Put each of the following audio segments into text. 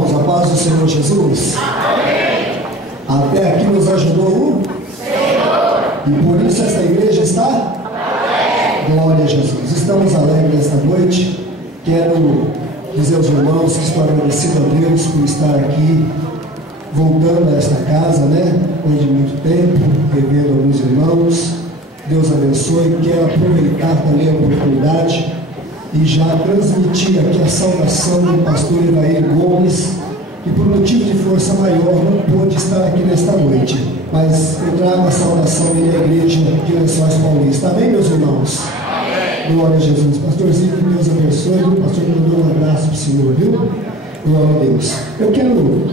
irmãos, a paz do Senhor Jesus. Amém. Até aqui nos ajudou o Senhor. E por isso esta igreja está Amém. Glória a Jesus. Estamos alegres esta noite. Quero dizer aos irmãos que estou agradecido a Deus por estar aqui, voltando a esta casa, depois de muito tempo, revendo alguns irmãos. Deus abençoe. Quero aproveitar também a oportunidade e já transmitir aqui a saudação do pastor Evair Gomes, que por motivo de força maior não pôde estar aqui nesta noite, mas eu trago a saudação da igreja de Lençóis Paulista. Amém, meus irmãos? Amém. Glória a Jesus. Pastorzinho, que Deus abençoe. O pastor me mandou um abraço para o Senhor, viu? Glória a Deus. Eu quero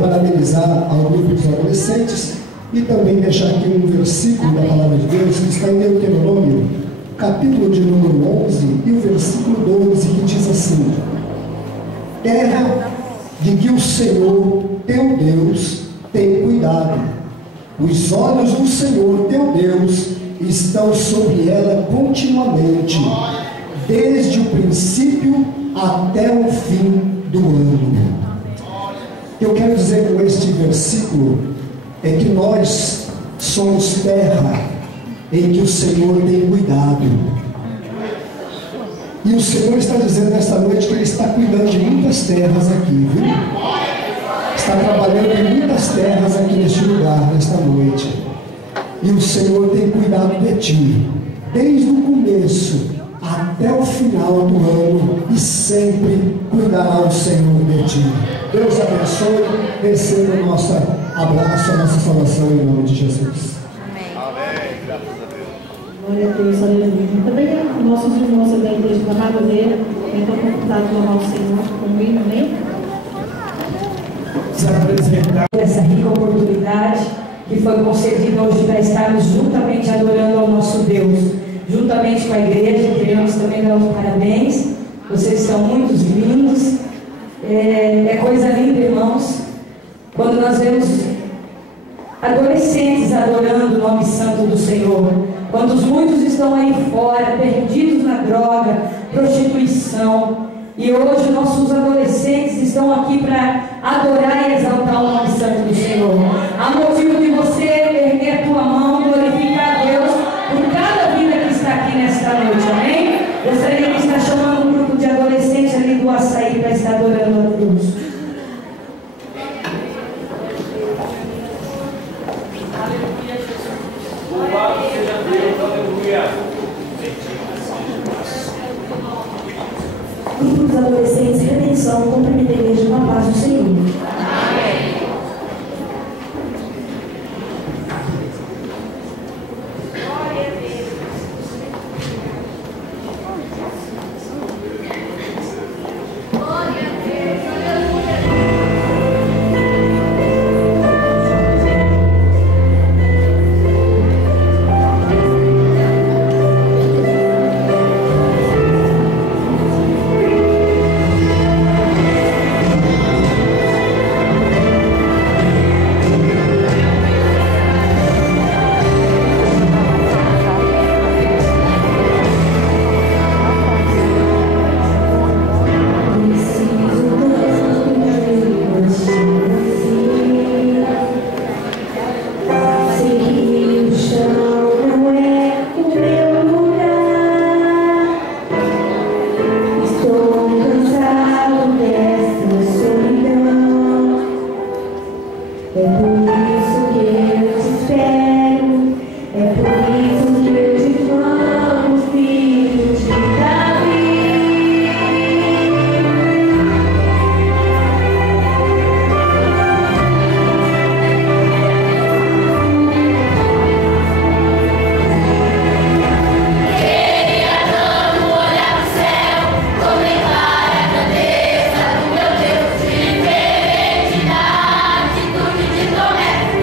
parabenizar ao grupo dos adolescentes e também deixar aqui um versículo da palavra de Deus que está em Deuteronômio, capítulo de número 11 e o versículo 12, que diz assim: terra de que o Senhor teu Deus tem cuidado, os olhos do Senhor teu Deus estão sobre ela continuamente, desde o princípio até o fim do ano. O que eu quero dizer com este versículo é que nós somos terra em que o Senhor tem cuidado. E o Senhor está dizendo nesta noite que Ele está cuidando de muitas terras aqui, viu? Está trabalhando em muitas terras aqui neste lugar, nesta noite. E o Senhor tem cuidado de ti, desde o começo até o final do ano, e sempre cuidará o Senhor de ti. Deus abençoe, receba o nosso abraço, a nossa salvação em nome de Jesus. Glória a Deus, aleluia. Também nossos irmãos da igreja da Madureira estão convidados a louvar o Senhor comigo, amém? Se apresentar essa rica oportunidade que foi concedida hoje para estarmos juntamente adorando ao nosso Deus, juntamente com a igreja. Queremos também dar os parabéns. Vocês são muito lindos. É coisa linda, irmãos, quando nós vemos adolescentes adorando o nome santo do Senhor. Quando muitos estão aí fora, perdidos na droga, prostituição, e hoje nossos adolescentes estão aqui para adorar e exaltar o nome santo do Senhor. Há motivo de você erguer a tua mão, glorificar a Deus por cada vida que está aqui nesta noite, amém? Gostaria de estar chamando um grupo de adolescentes ali do Açaí para estar adorando a Deus. Grupo dos adolescentes, redenção, cumprimento a igreja com a paz do Senhor. Amém. Diferente da atitude de Tomé.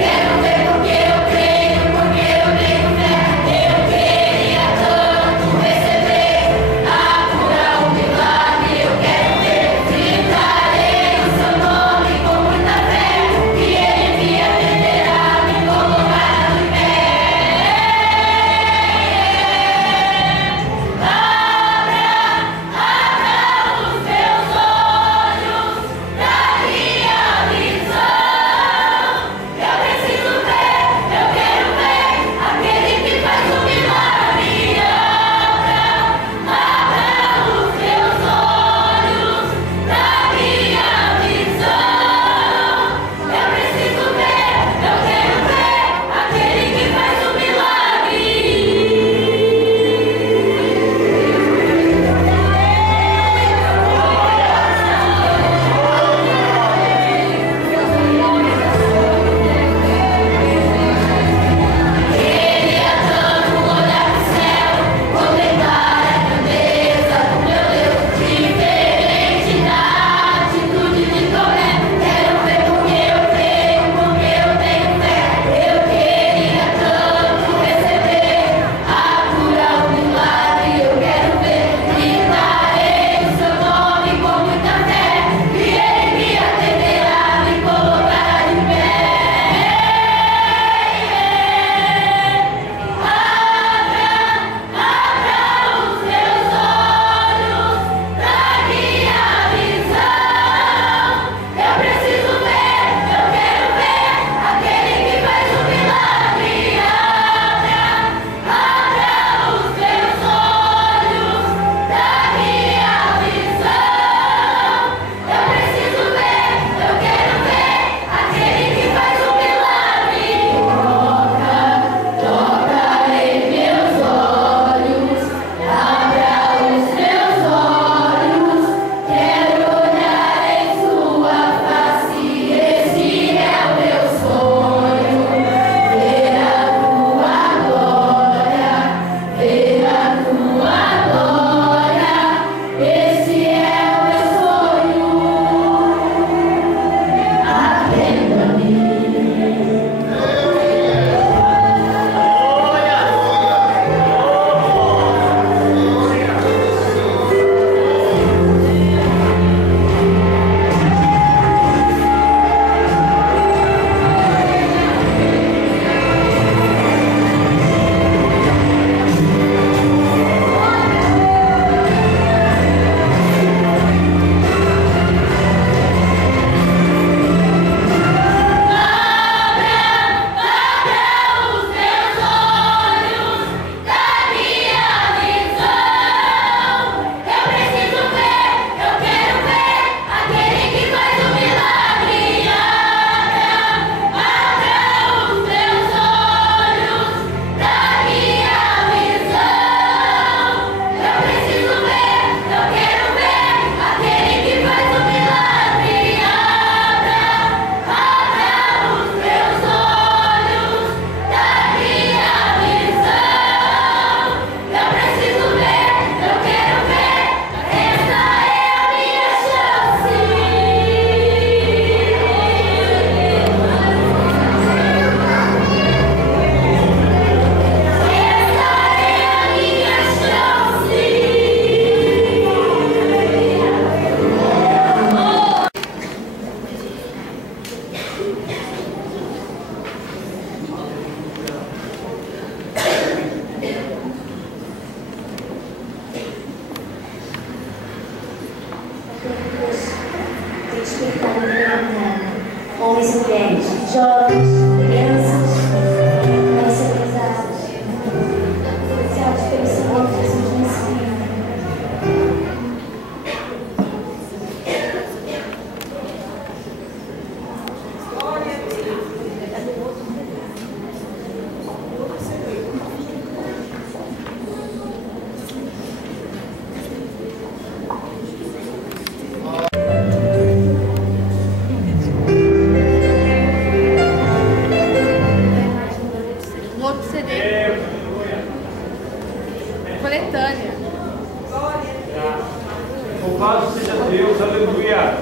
Louvado seja Deus, aleluia.